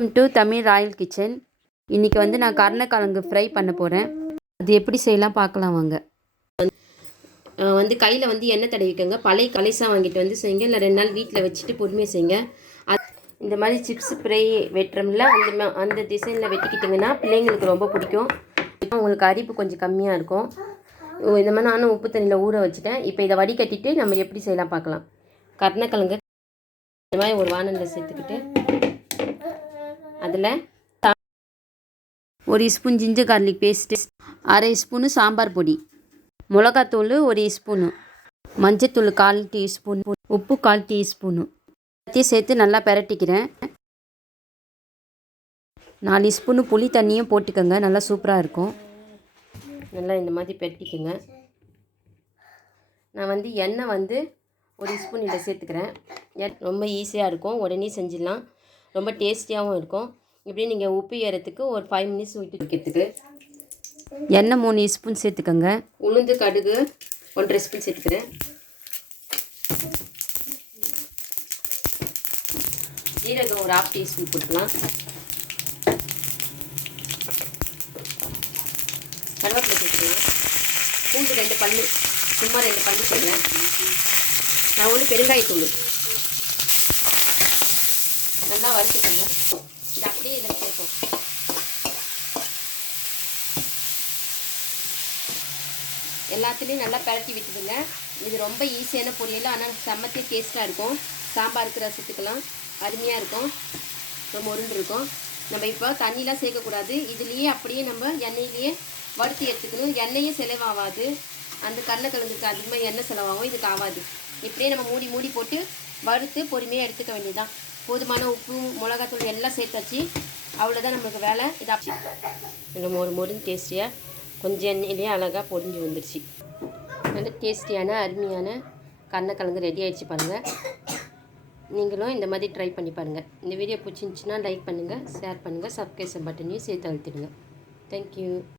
Welcome to Tamil Royal kitchen. இன்றைக்கி வந்து நான் கருணக்கிழங்கு ஃப்ரை பண்ண போகிறேன். அது எப்படி செய்யலாம் பார்க்கலாம் வாங்க. வந்து கையில் வந்து எண்ணெய் தடவிக்கோங்க. பழைய கலைசாக வாங்கிட்டு வந்து செய்யுங்க, இல்லை 2 நாள் வீட்டில் வச்சுட்டு பொறுமையாக செய்யுங்க. இந்த மாதிரி சிப்ஸ் ஃப்ரை வெட்டுறோம்ல, அந்த டிசைனில் வெட்டிக்கிட்டிங்கன்னா பிள்ளைங்களுக்கு ரொம்ப பிடிக்கும். உங்களுக்கு அரிப்பு கொஞ்சம் கம்மியாக இருக்கும். இந்த மாதிரி நானும் உப்பு தண்ணியில் ஊற வச்சுட்டேன். இப்போ இதை வடிகட்டிட்டு நம்ம எப்படி செய்யலாம் பார்க்கலாம். கருணக்கிழங்கு இந்த மாதிரி ஒரு வானலில் சேர்த்துக்கிட்டு அதில் 1 spoon ginger garlic paste, 1/2 spoon sambar பொடி, மிளகாத்தூள் 1 ஸ்பூனு, மஞ்சத்தூள் 1/4 டீஸ்பூன், உப்பு 1/4 டீஸ்பூனு எல்லாத்தையும் சேர்த்து நல்லா பெரட்டிக்கிறேன். 4 ஸ்பூனு புளி தண்ணியும் போட்டுக்கோங்க, நல்லா சூப்பராக இருக்கும். நல்லா இந்த மாதிரி பெரட்டிக்கோங்க. நான் வந்து எண்ணெய் வந்து 1 ஸ்பூன் இதில் சேர்த்துக்கிறேன். ரொம்ப ஈஸியாக இருக்கும், உடனே செஞ்சிடலாம், ரொம்ப டேஸ்டியாகவும் இருக்கும். இப்படி நீங்கள் உப்பு ஏறத்துக்கு ஒரு 5 மினிட்ஸ் விட்டு வைக்கிறதுக்கு. எண்ணெய் 3 ஸ்பூன் சேர்த்துக்கோங்க. உளுந்து கடுகு 1.5 ஸ்பூன் சேர்த்துக்கிறேன். ஜீரகம் ஒரு 1/2 டீஸ்பூன் போட்டுக்கலாம். கருவேப்பிலை சேர்த்துக்கலாம். பூண்டு 2 பல்லு, சும்மா 2 பல்லு சேர்க்குறேன். நான் வந்து பெருங்காயத்தூள் நல்லா வறுத்துக்கோங்க. இது அப்படியே இதில் சேர்ப்போம். எல்லாத்துலேயும் நல்லா பரட்டி விட்டுடுங்க. இது ரொம்ப ஈஸியான பொரியல், ஆனால் செம்மத்திய டேஸ்ட்டாக இருக்கும். சாம்பாருக்கு ரசத்துக்கெல்லாம் அருமையாக இருக்கும், ரொம்ப உருண்டு இருக்கும். நம்ம இப்போ தண்ணிலாம் சேர்க்கக்கூடாது. இதுலேயே அப்படியே நம்ம எண்ணெயிலேயே வறுத்து எடுத்துக்கணும். எண்ணெயும் செலவாகாது, அந்த கருணக்கிழங்குக்கு அதிகமாக எண்ணெய் செலவாகும், இதுக்கு ஆகாது. இப்படியே நம்ம மூடி மூடி போட்டு வறுத்து பொறுமையாக எடுத்துக்க வேண்டியதுதான். போதுமான உப்பு மிளகாத்தூள் எல்லாம் சேர்த்தாச்சு, அவ்வளோதான் நம்மளுக்கு வேலை. இதாச்சு நம்ம ஒரு மொறுன்னு டேஸ்டியாக கொஞ்சம் எண்ணெயிலேயே அழகாக பொரிஞ்சு வந்துடுச்சு. நல்ல டேஸ்டியான அருமையான கருணக்கிழங்கு ரெடி ஆகிடுச்சு பாருங்கள். நீங்களும் இந்த மாதிரி ட்ரை பண்ணி பாருங்கள். இந்த வீடியோ பிடிச்சிருந்துச்சின்னா லைக் பண்ணுங்கள், ஷேர் பண்ணுங்கள், சப்ஸ்கிரைப் பட்டனையும் சேர்த்து அழுத்திடுங்க. தேங்க்யூ.